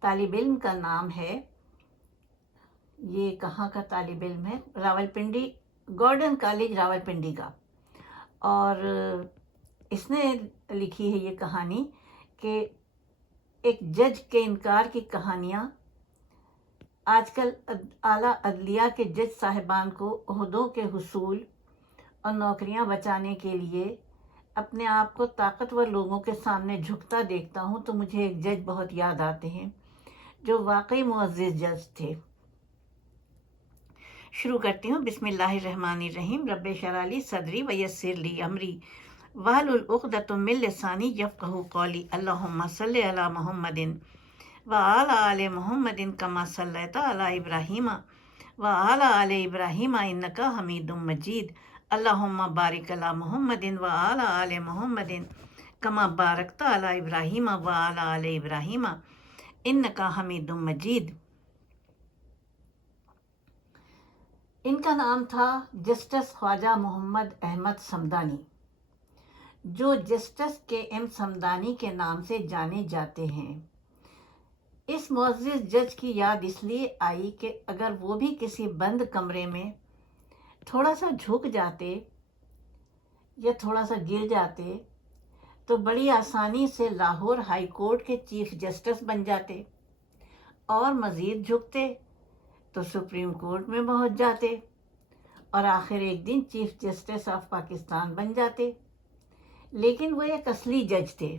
طالب علم کا نام ہے۔ یہ کہاں کا طالب علم ہے؟ Rawalpindi Gordon college Rawalpindi کا۔ اور اس نے لکھی ہے یہ کہانی کہ ایک جج کے انکار کی کہانیاں۔ آج کل اعلیٰ عدلیہ کے جج صاحبان کو عہدوں کے حصول اور نوکریاں بچانے کے لیے اپنے آپ کو طاقتور لوگوں کے سامنے جھکتا دیکھتا ہوں تو مجھے ایک جج بہت یاد آتے ہیں۔ جو واقعی معزز جج تھے۔ شروع کرتی ہوں۔ بسم اللہ الرحمن الرحیم۔ رب شرالی صدری ویسر لی امری۔ وحل العقدۃ من لسانی یفقہ قولی۔ اللہم صلی علی محمد و آل آل محمد کما صلیت علی ابراہیم و آل آل ابراہیم انکا حمید مجید۔ اللہم بارک علی محمد و آل آل محمد کما بارکت علی ابراہیم و آل آل ابراہیم۔ انکا حمید مجید ان کا نام تھا جسٹس خواجہ محمد احمد سمدانی، جو جسٹس کے ایم سمدانی کے نام سے جانے جاتے ہیں۔ اس معزز جج کی یاد اس لیے آئی کہ اگر وہ بھی کسی بند کمرے میں تھوڑا سا جھک جاتے یا تھوڑا سا گر جاتے تو بڑی آسانی سے لاہور ہائی کورٹ کے چیف جسٹس بن جاتے اور مزید جھکتے تو سپریم کورٹ میں پہنچ جاتے اور آخر ایک دن چیف جسٹس آف پاکستان بن جاتے۔ لیکن وہ ایک اصلی جج تھے۔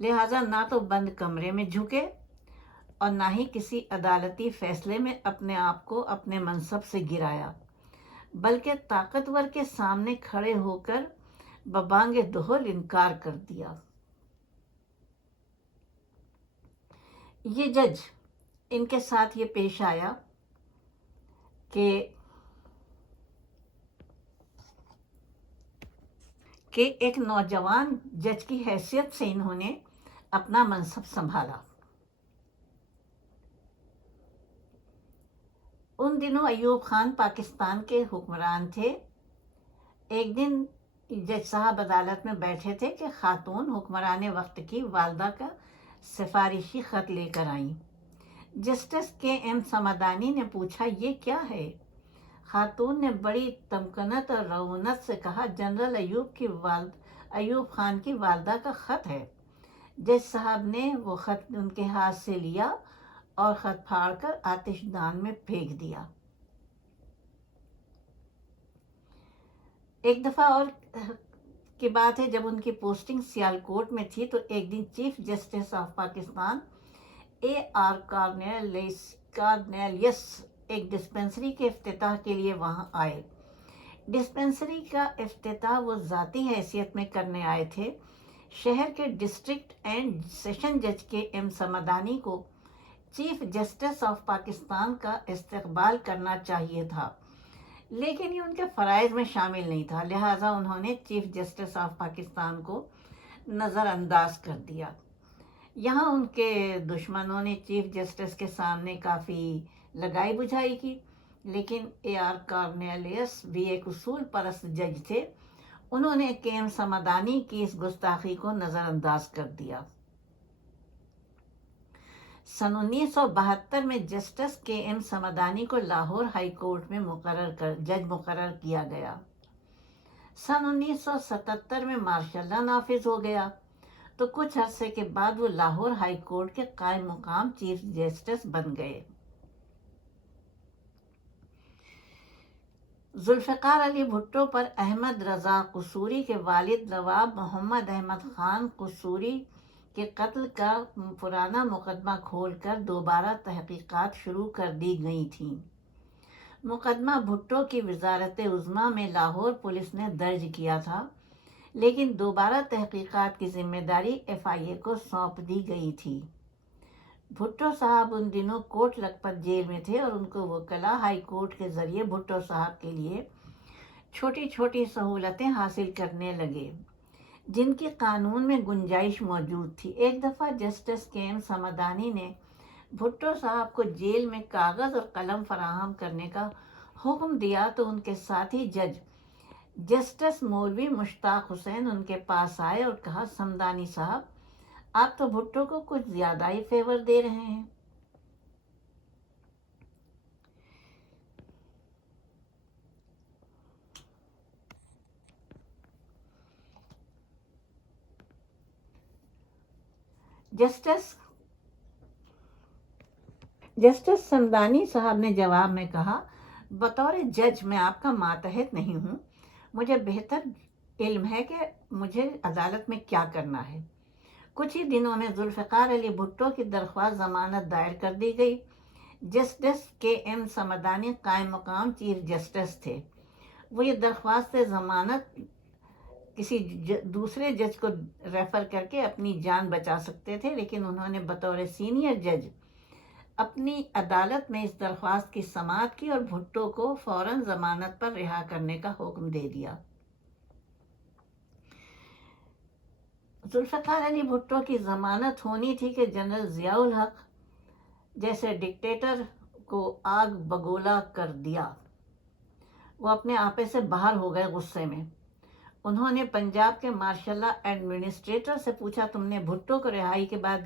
لہٰذا نہ تو بند کمرے میں جھکے اور نہ ہی کسی عدالتی فیصلے میں اپنے آپ کو اپنے منصب سے گرایا، بلکہ طاقتور کے سامنے کھڑے ہو کر ببانگ دہل انکار کر دیا۔ یہ جج ان کے ساتھ یہ پیش آیا کہ کہ ایک نوجوان جج کی حیثیت سے انہوں نے اپنا منصب سنبھالا۔ ان دنوں ایوب خان پاکستان کے حکمران تھے۔ ایک دن جج صاحب عدالت میں بیٹھے تھے کہ خاتون حکمران وقت کی والدہ کا سفارشی خط لے کر آئیں۔ جسٹس کے ایم سمادانی نے پوچھا، یہ کیا ہے؟ خاتون نے بڑی تمکنت اور رونت سے کہا، جنرل ایوب کی والد، ایوب خان کی والدہ کا خط ہے۔ جج صاحب نے وہ خط ان کے ہاتھ سے لیا اور خط پھاڑ کر آتش دان میں پھینک دیا۔ ایک دفعہ اور کی بات ہے، جب ان کی پوسٹنگ سیال کوٹ میں تھی تو ایک دن chief justice of Pakistan A R Cornelius Cornelius ایک ڈسپنسری کے افتتاح کے لیے وہاں آئے۔ ڈسپنسری کا افتتاح وہ ذاتی حیثیت میں کرنے آئے تھے۔ شہر کے ڈسٹرکٹ اینڈ سیشن جج کے ایم سمدانی کو چیف جسٹس آف پاکستان کا استقبال کرنا چاہیے تھا۔ لیکن یہ ان کے فرائض میں شامل نہیں تھا، لہٰذا انہوں نے چیف جسٹس آف پاکستان کو نظر انداز کر دیا۔ یہاں ان کے دشمنوں نے چیف جسٹس کے سامنے کافی لگائی بجھائی کی، لیکن اے آر کارنیلیس بھی ایک اصول پرست جج تھے۔ انہوں نے کیم سمدانی کی اس گستاخی کو نظر انداز کر دیا۔ سن انیس سو بہتر میں جسٹس کے ایم سمدانی کو لاہور ہائی کورٹ میں مقرر کر، جج مقرر کیا گیا۔ سن انیس سو ستتر میں مارشل لا نافذ ہو گیا۔ تو کچھ عرصے کے بعد وہ لاہور ہائی کورٹ کے قائم مقام چیف جسٹس بن گئے۔ ذوالفقار علی بھٹو پر احمد رضا قصوری کے والد نواب محمد احمد خان قصوری کے قتل کا پرانا مقدمہ کھول کر دوبارہ تحقیقات شروع کر دی گئی تھیں۔ مقدمہ بھٹو کی وزارت عظمیٰ میں لاہور پولیس نے درج کیا تھا، لیکن دوبارہ تحقیقات کی ذمہ داری ایف آئی اے کو سونپ دی گئی تھی۔ بھٹو صاحب ان دنوں کوٹ لکھپت جیل میں تھے اور ان کو وکلا ہائی کورٹ کے ذریعے بھٹو صاحب کے لیے چھوٹی چھوٹی سہولتیں حاصل کرنے لگے۔ جن کی قانون میں گنجائش موجود تھی۔ ایک دفعہ جسٹس کے ایم سمدانی نے بھٹو صاحب کو جیل میں کاغذ اور قلم فراہم کرنے کا حکم دیا تو ان کے ساتھی جج جسٹس مولوی مشتاق حسین ان کے پاس آئے اور کہا، سمدانی صاحب، آپ تو بھٹو کو کچھ زیادہ ہی فیور دے رہے ہیں۔ جسٹس جسٹس سمدانی صاحب نے جواب میں کہا، بطور جج میں آپ کا ماتحت نہیں ہوں، مجھے بہتر علم ہے کہ مجھے عدالت میں کیا کرنا ہے۔ کچھ ہی دنوں میں ذوالفقار علی بھٹو کی درخواست ضمانت دائر کر دی گئی۔ جسٹس کے ایم سمدانی قائم مقام چیف جسٹس تھے۔ وہ یہ درخواست ضمانت کسی دوسرے جج کو ریفر کر کے اپنی جان بچا سکتے تھے، لیکن انہوں نے بطور سینئر جج اپنی عدالت میں اس درخواست کی سماعت کی اور بھٹو کو فوراً ضمانت پر رہا کرنے کا حکم دے دیا۔ ذوالفقار علی بھٹو کی ضمانت ہونی تھی کہ جنرل ضیاء الحق جیسے ڈکٹیٹر کو آگ بگولا کر دیا۔ وہ اپنے آپے سے باہر ہو گئے غصے میں۔ انہوں نے پنجاب کے مارشاء اللہ ایڈمنسٹریٹر سے پوچھا، تم نے بھٹو کو رہائی کے بعد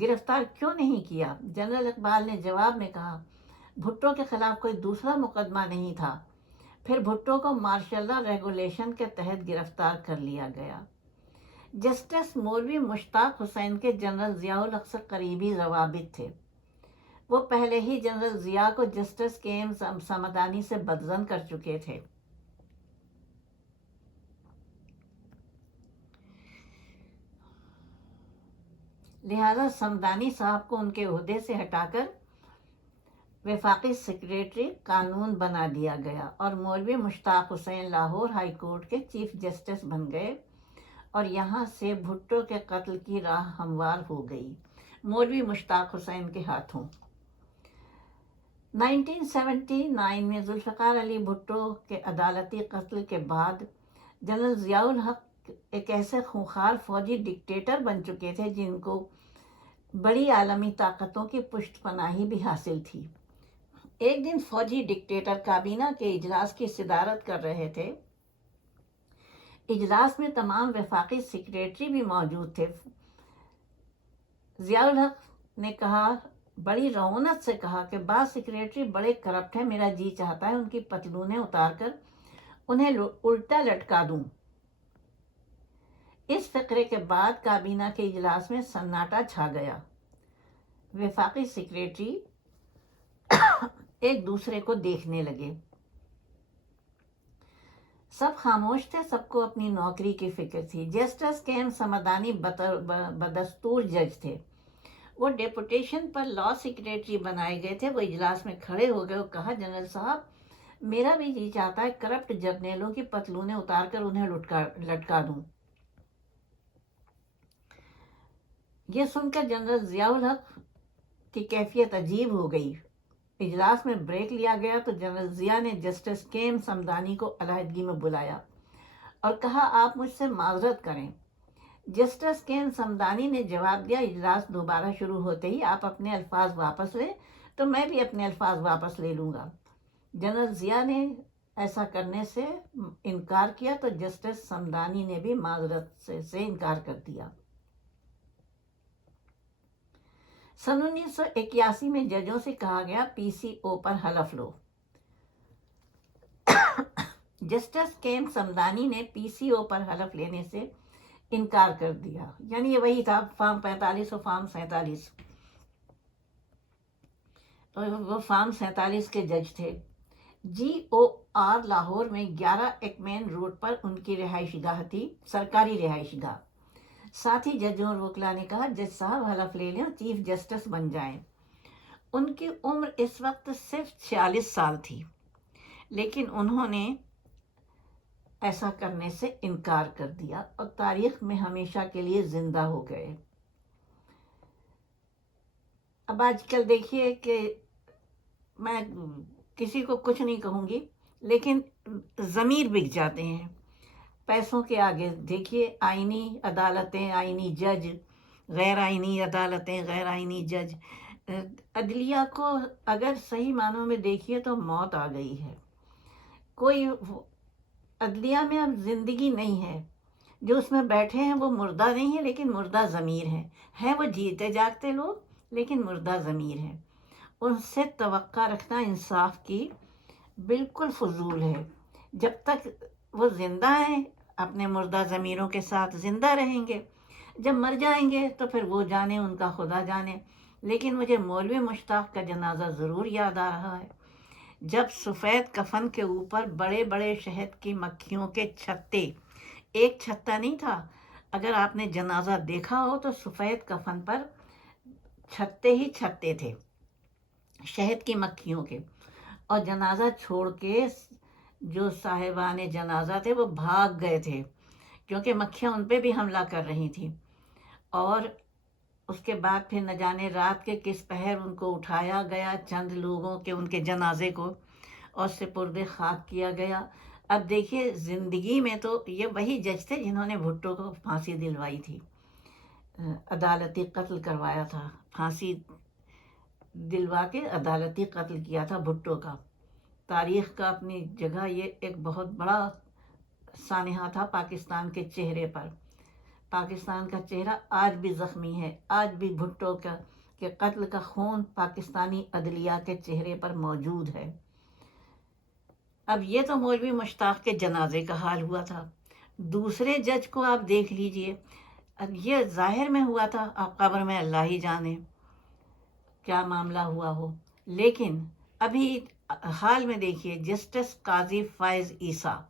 گرفتار کیوں نہیں کیا؟ جنرل اقبال نے جواب میں کہا، بھٹو کے خلاف کوئی دوسرا مقدمہ نہیں تھا۔ پھر بھٹو کو مارشاء اللہ ریگولیشن کے تحت گرفتار کر لیا گیا۔ جسٹس مولوی مشتاق حسین کے جنرل ضیاء الحق سے قریبی روابط تھے۔ وہ پہلے ہی جنرل ضیاء کو جسٹس کے ایم سمدانی سے بدزن کر چکے تھے۔ لہذا سمدانی صاحب کو ان کے عہدے سے ہٹا کر وفاقی سیکریٹری قانون بنا دیا گیا اور مولوی مشتاق حسین لاہور ہائی کورٹ کے چیف جسٹس بن گئے اور یہاں سے بھٹو کے قتل کی راہ ہموار ہو گئی۔ مولوی مشتاق حسین کے ہاتھوں۔ نائنٹین سیونٹی نائن میں ذوالفقار علی بھٹو کے عدالتی قتل کے بعد جنرل ضیاء الحق ایک ایسے خونخار فوجی ڈکٹیٹر بن چکے تھے جن کو بڑی عالمی طاقتوں کی پشت پناہی بھی حاصل تھی۔ ایک دن فوجی ڈکٹیٹر کابینہ کے اجلاس کی صدارت کر رہے تھے۔ اجلاس میں تمام وفاقی سیکریٹری بھی موجود تھے۔ ضیاء الحق نے کہا، بڑی رونت سے کہا کہ بعض سیکریٹری بڑے کرپٹ ہیں، میرا جی چاہتا ہے ان کی پتلونیں اتار کر انہیں الٹا لٹکا دوں۔ اس فقرے کے بعد کابینہ کے اجلاس میں سناٹا چھا گیا۔ وفاقی سیکریٹری ایک دوسرے کو دیکھنے لگے۔ سب خاموش تھے، سب کو اپنی نوکری کی فکر تھی۔ جسٹس کے سمدانی بدستور جج تھے۔ وہ ڈیپوٹیشن پر لا سیکریٹری بنائے گئے تھے۔ وہ اجلاس میں کھڑے ہو گئے اور کہا، جنرل صاحب، میرا بھی جی چاہتا ہے کرپٹ جرنیلوں کی پتلونیں اتار کر انہیں لٹکا دوں۔ یہ سن کر جنرل ضیاء الحق کی کیفیت عجیب ہو گئی۔ اجلاس میں بریک لیا گیا تو جنرل ضیاء نے جسٹس کیم سمدانی کو علیحدگی میں بلایا اور کہا، آپ مجھ سے معذرت کریں۔ جسٹس کیم سمدانی نے جواب دیا، اجلاس دوبارہ شروع ہوتے ہی آپ اپنے الفاظ واپس لیں تو میں بھی اپنے الفاظ واپس لے لوں گا۔ جنرل ضیاء نے ایسا کرنے سے انکار کیا تو جسٹس سمدانی نے بھی معذرت سے سے انکار کر دیا۔ سن انیس سو اکیاسی میں ججوں سے کہا گیا پی سی او پر حلف لو۔ جسٹس کیم سمدانی نے پی سی او پر حلف لینے سے انکار کر دیا۔ یعنی یہ وہی تھا، فارم پینتالیس اور فارم سینتالیس۔ وہ فارم سینتالیس کے جج تھے۔ جی او آر لاہور میں گیارہ ایکمین روڈ پر ان کی رہائش گاہ تھی، سرکاری رہائش گاہ۔ ساتھ ہی ججوں اور وکلا نے کہا، جج صاحب، حلف لے لیں چیف جسٹس بن جائیں۔ ان کی عمر اس وقت صرف چھیالیس سال تھی، لیکن انہوں نے ایسا کرنے سے انکار کر دیا اور تاریخ میں ہمیشہ کے لیے زندہ ہو گئے۔ اب آج کل دیکھیے کہ میں کسی کو کچھ نہیں کہوں گی، لیکن ضمیر بک جاتے ہیں۔ پیسوں کے آگے دیکھیے، آئینی عدالتیں، آئینی جج، غیر آئینی عدالتیں، غیر آئینی جج، عدلیہ کو اگر صحیح معنوں میں دیکھیے تو موت آ گئی ہے۔ کوئی عدلیہ میں اب زندگی نہیں ہے۔ جو اس میں بیٹھے ہیں وہ مردہ نہیں ہے، لیکن مردہ ضمیر ہے ہیں وہ جیتے جاگتے لوگ، لیکن مردہ ضمیر ہے ان سے توقع رکھنا انصاف کی بالکل فضول ہے۔ جب تک وہ زندہ ہیں اپنے مردہ ضمیروں کے ساتھ زندہ رہیں گے۔ جب مر جائیں گے تو پھر وہ جانے، ان کا خدا جانے۔ لیکن مجھے مولوی مشتاق کا جنازہ ضرور یاد آ رہا ہے۔ جب سفید کفن کے اوپر بڑے بڑے شہد کی مکھیوں کے چھتے، ایک چھتا نہیں تھا، اگر آپ نے جنازہ دیکھا ہو تو سفید کفن پر چھتے ہی چھتے تھے، شہد کی مکھیوں کے۔ اور جنازہ چھوڑ کے جو صاحبان جنازہ تھے وہ بھاگ گئے تھے، کیونکہ مکھیاں ان پہ بھی حملہ کر رہی تھیں۔ اور اس کے بعد پھر نہ جانے رات کے کس پہر ان کو اٹھایا گیا، چند لوگوں کے ان کے جنازے کو، اور سپرد خاک کیا گیا۔ اب دیکھیے زندگی میں تو یہ وہی جج تھے جنہوں نے بھٹو کو پھانسی دلوائی تھی۔ عدالتی قتل کروایا تھا، پھانسی دلوا کے عدالتی قتل کیا تھا بھٹو کا۔ تاریخ کا اپنی جگہ، یہ ایک بہت بڑا سانحہ تھا پاکستان کے چہرے پر۔ پاکستان کا چہرہ آج بھی زخمی ہے، آج بھی بھٹو کا کے قتل کا خون پاکستانی عدلیہ کے چہرے پر موجود ہے۔ اب یہ تو مولوی مشتاق کے جنازے کا حال ہوا تھا۔ دوسرے جج کو آپ دیکھ لیجیے۔ اب یہ ظاہر میں ہوا تھا، آپ قبر میں اللہ ہی جانے۔ کیا معاملہ ہوا ہو؟ لیکن ابھی حال میں دیکھیے، جسٹس قاضی فائز عیسیٰ،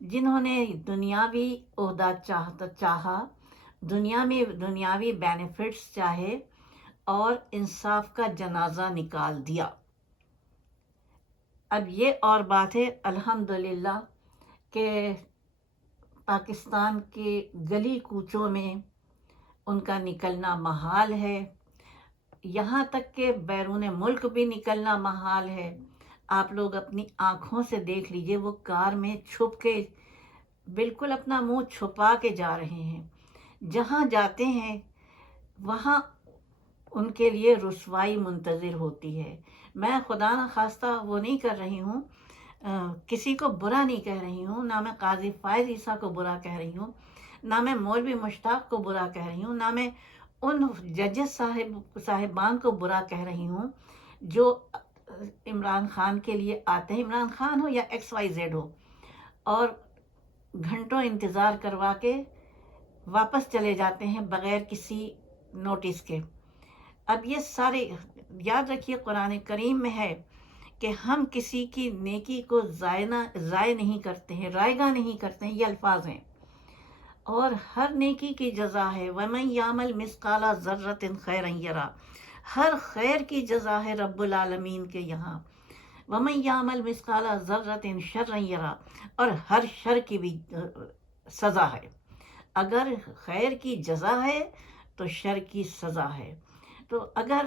جنہوں نے دنیاوی عہدہ چاہتا، چاہا دنیا میں دنیاوی بینیفٹس چاہے اور انصاف کا جنازہ نکال دیا۔ اب یہ اور بات ہے الحمدللہ کہ پاکستان کے گلی کوچوں میں ان کا نکلنا محال ہے۔ یہاں تک کہ بیرون ملک بھی نکلنا محال ہے۔ آپ لوگ اپنی آنکھوں سے دیکھ لیجیے، وہ کار میں چھپ کے بالکل اپنا منہ چھپا کے جا رہے ہیں۔ جہاں جاتے ہیں، وہاں ان کے لیے رسوائی منتظر ہوتی ہے۔ میں خدا نخواستہ وہ نہیں کر رہی ہوں کسی کو برا نہیں کہہ رہی ہوں، نہ میں قاضی فائز عیسیٰ کو برا کہہ رہی ہوں، نہ میں مولوی مشتاق کو برا کہہ رہی ہوں، نہ میں ان ججز صاحب، صاحبان کو برا کہہ رہی ہوں جو عمران خان کے لیے آتے ہیں۔ عمران خان ہو یا ایکس وائی زیڈ ہو۔ اور گھنٹوں انتظار کروا کے واپس چلے جاتے ہیں بغیر کسی نوٹس کے۔ اب یہ سارے یاد رکھیے قرآن کریم میں ہے کہ ہم کسی کی نیکی کو ضائع ضائع نہیں کرتے ہیں، رائے گاہ نہیں کرتے ہیں، یہ الفاظ ہیں۔ اور ہر نیکی کی جزا ہے۔ وَمَن يَعْمَلْ مِسْقَالَ ذَرَّةٍ خَيْرًا يَرَى۔ ہر خیر کی جزا ہے رب العالمین کے یہاں۔ وَمَن يَعْمَلْ مِسْقَالَ ذَرَّةٍ شَرًّا يَرَى، اور ہر شر کی بھی سزا ہے۔ اگر خیر کی جزا ہے، تو شر کی سزا ہے۔ تو اگر